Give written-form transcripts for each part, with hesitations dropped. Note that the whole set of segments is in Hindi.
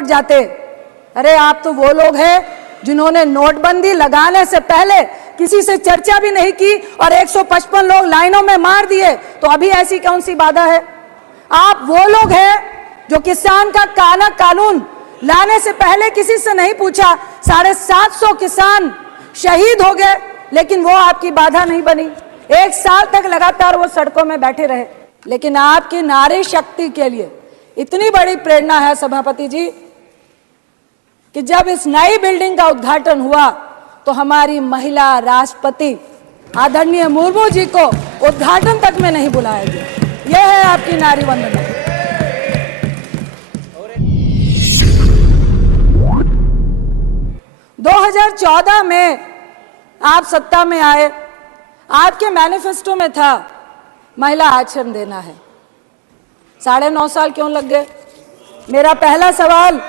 कोर्ट जाते। अरे आप तो वो लोग हैं जिन्होंने नोटबंदी लगाने से पहले किसी से चर्चा भी नहीं की और 155 लोग लाइनों में मार दिए, तो अभी ऐसी कौन सी बाधा है? आप वो लोग हैं जो किसान का काला कानून लाने से पहले किसी से नहीं पूछा, 750 किसान शहीद हो गए, लेकिन वो आपकी बाधा नहीं बनी। 1 साल तक लगातार वो सड़कों में बैठे रहे। लेकिन आपकी नारी शक्ति के लिए इतनी बड़ी प्रेरणा है सभापति जी कि जब इस नई बिल्डिंग का उद्घाटन हुआ तो हमारी महिला राष्ट्रपति आदरणीय मुर्मू जी को उद्घाटन तक में नहीं बुलाया गया। यह है आपकी नारी वंदना। 2014 में आप सत्ता में आए, आपके मैनिफेस्टो में था महिला आरक्षण देना है। 9.5 साल क्यों लग गए? मेरा पहला सवाल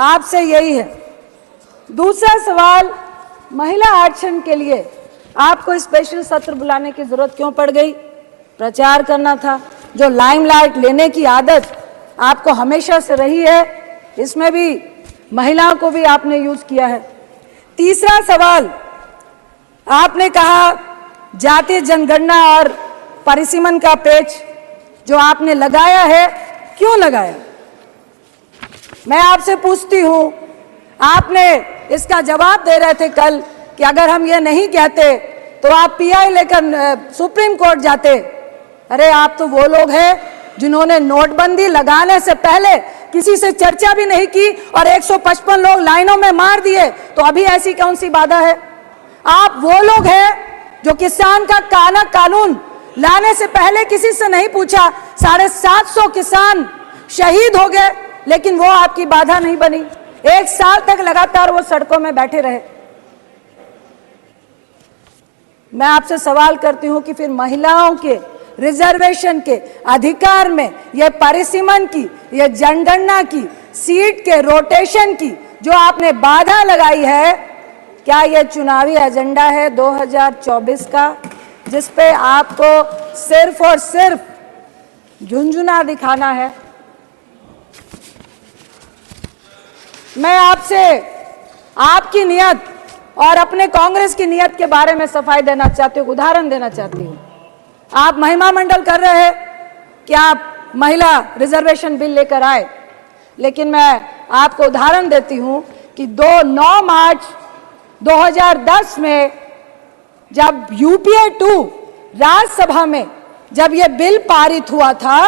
आपसे यही है। दूसरा सवाल, महिला आरक्षण के लिए आपको स्पेशल सत्र बुलाने की जरूरत क्यों पड़ गई? प्रचार करना था। जो लाइमलाइट लेने की आदत आपको हमेशा से रही है, इसमें भी महिलाओं को भी आपने यूज किया है। तीसरा सवाल, आपने कहा जातीय जनगणना और परिसीमन का पेच जो आपने लगाया है, क्यों लगाया? मैं आपसे पूछती हूं, आपने इसका जवाब दे रहे थे कल कि अगर हम ये नहीं कहते तो आप पीआई लेकर सुप्रीम कोर्ट जाते। अरे आप तो वो लोग हैं जिन्होंने नोटबंदी लगाने से पहले किसी से चर्चा भी नहीं की और 155 लोग लाइनों में मार दिए, तो अभी ऐसी कौन सी बाधा है? आप वो लोग हैं जो किसान का काला कानून लाने से पहले किसी से नहीं पूछा, 750 किसान शहीद हो गए, लेकिन वो आपकी बाधा नहीं बनी। 1 साल तक लगातार वो सड़कों में बैठे रहे। मैं आपसे सवाल करती हूं कि फिर महिलाओं के रिजर्वेशन के अधिकार में यह परिसीमन की, यह जनगणना की, सीट के रोटेशन की जो आपने बाधा लगाई है, क्या यह चुनावी एजेंडा है 2024 का, जिस पे आपको सिर्फ और सिर्फ झुंझुना दिखाना है? मैं आपसे आपकी नियत और अपने कांग्रेस की नियत के बारे में सफाई देना चाहती हूँ, उदाहरण देना चाहती हूँ। आप महिमा मंडल कर रहे हैं कि आप महिला रिजर्वेशन बिल लेकर आए, लेकिन मैं आपको उदाहरण देती हूँ कि 9 मार्च 2010 में जब यूपीए 2 राज्यसभा में जब यह बिल पारित हुआ था,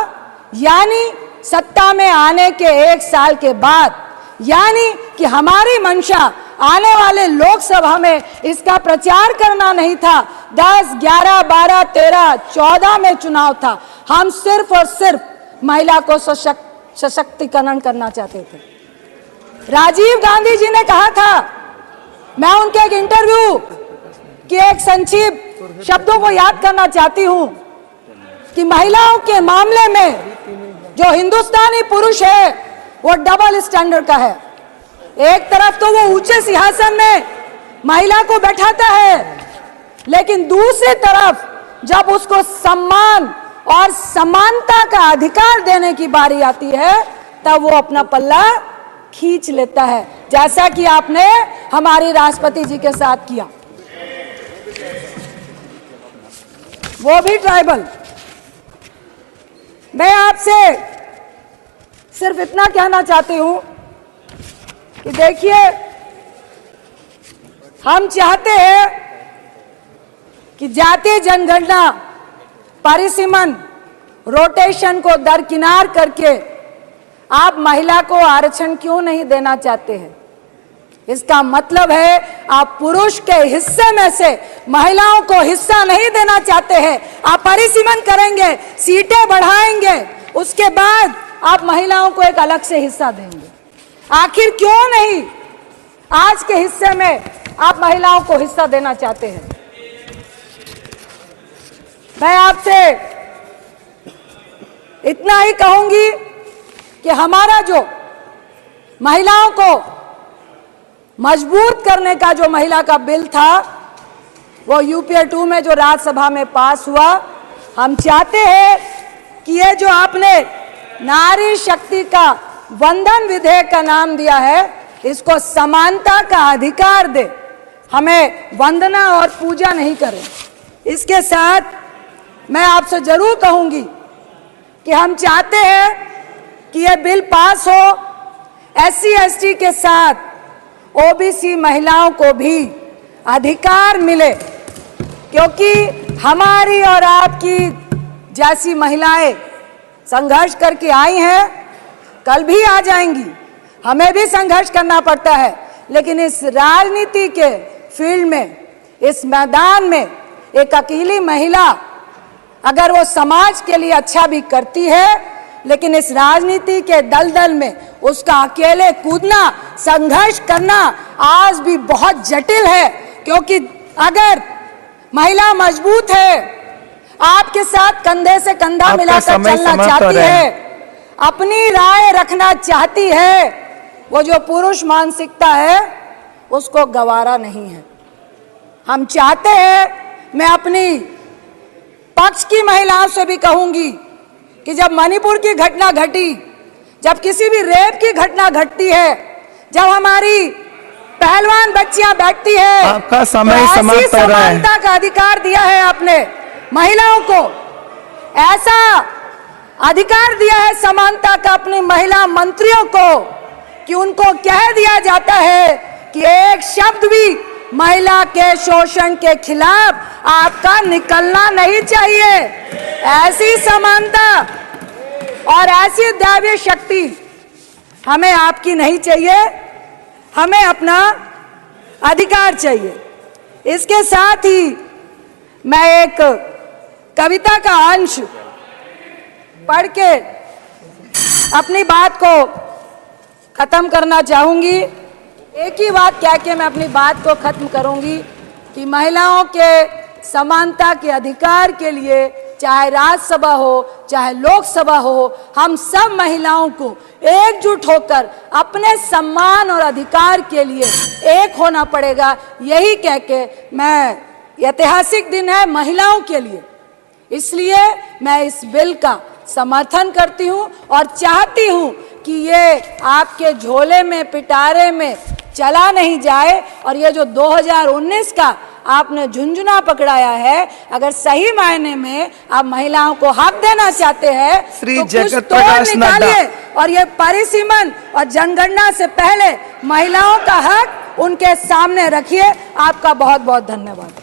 यानी सत्ता में आने के 1 साल के बाद, यानी कि हमारी मंशा आने वाले लोकसभा में इसका प्रचार करना नहीं था। 10, 11, 12, 13, 14 में चुनाव था। हम सिर्फ और सिर्फ महिला को सशक्तिकरण करना चाहते थे। राजीव गांधी जी ने कहा था, मैं उनके एक इंटरव्यू के एक संक्षिप्त शब्दों को याद करना चाहती हूं कि महिलाओं के मामले में जो हिंदुस्तानी पुरुष है वो डबल स्टैंडर्ड का है। एक तरफ तो वो ऊंचे सिंहासन में महिला को बैठाता है, लेकिन दूसरी तरफ जब उसको सम्मान और समानता का अधिकार देने की बारी आती है, तब वो अपना पल्ला खींच लेता है, जैसा कि आपने हमारी राष्ट्रपति जी के साथ किया, वो भी ट्राइबल। मैं आपसे सिर्फ इतना कहना चाहती हूं कि देखिए, हम चाहते हैं कि जातीय जनगणना, परिसीमन, रोटेशन को दरकिनार करके आप महिला को आरक्षण क्यों नहीं देना चाहते हैं? इसका मतलब है आप पुरुष के हिस्से में से महिलाओं को हिस्सा नहीं देना चाहते हैं। आप परिसीमन करेंगे, सीटें बढ़ाएंगे, उसके बाद आप महिलाओं को एक अलग से हिस्सा देंगे। आखिर क्यों नहीं आज के हिस्से में आप महिलाओं को हिस्सा देना चाहते हैं? मैं आपसे इतना ही कहूंगी कि हमारा जो महिलाओं को मजबूत करने का जो महिला का बिल था, वो यूपीए 2 में जो राज्यसभा में पास हुआ, हम चाहते हैं कि ये जो आपने नारी शक्ति का वंदन विधेयक का नाम दिया है, इसको समानता का अधिकार दे, हमें वंदना और पूजा नहीं करें। इसके साथ मैं आपसे जरूर कहूंगी कि हम चाहते हैं कि यह बिल पास हो, SC ST के साथ OBC महिलाओं को भी अधिकार मिले, क्योंकि हमारी और आपकी जैसी महिलाएं संघर्ष करके आई हैं, कल भी आ जाएंगी, हमें भी संघर्ष करना पड़ता है। लेकिन इस राजनीति के फील्ड में, इस मैदान में एक अकेली महिला अगर वो समाज के लिए अच्छा भी करती है, लेकिन इस राजनीति के दलदल में उसका अकेले कूदना, संघर्ष करना आज भी बहुत जटिल है। क्योंकि अगर महिला मजबूत है, आपके साथ कंधे से कंधा मिलाकर चलना चाहती है, अपनी राय रखना चाहती है, वो जो पुरुष मानसिकता है उसको गवारा नहीं है। हम चाहते हैं, मैं अपनी पक्ष की महिलाओं से भी कहूंगी कि जब मणिपुर की घटना घटी, जब किसी भी रेप की घटना घटती है, जब हमारी पहलवान बच्चियां बैठती है, आपका समय तो समाप्त हो रहा है। समानता का अधिकार दिया है आपने महिलाओं को, ऐसा अधिकार दिया है समानता का अपने महिला मंत्रियों को कि उनको कह दिया जाता है कि एक शब्द भी महिला के शोषण के खिलाफ आपका निकलना नहीं चाहिए। ऐसी समानता और ऐसी दैवीय शक्ति हमें आपकी नहीं चाहिए, हमें अपना अधिकार चाहिए। इसके साथ ही मैं एक कविता का अंश पढ़ के अपनी बात को खत्म करना चाहूंगी। एक ही बात कह के मैं अपनी बात को खत्म करूंगी कि महिलाओं के समानता के अधिकार के लिए, चाहे राज्यसभा हो चाहे लोकसभा हो, हम सब महिलाओं को एकजुट होकर अपने सम्मान और अधिकार के लिए एक होना पड़ेगा। यही कह के मैं, ऐतिहासिक दिन है महिलाओं के लिए, इसलिए मैं इस बिल का समर्थन करती हूं और चाहती हूं कि ये आपके झोले में, पिटारे में चला नहीं जाए। और ये जो 2019 का आपने झुंझुना पकड़ाया है, अगर सही मायने में आप महिलाओं को हक देना चाहते हैं तो कुछ तोड़ निकालिए और ये परिसीमन और जनगणना से पहले महिलाओं का हक उनके सामने रखिए। आपका बहुत बहुत धन्यवाद।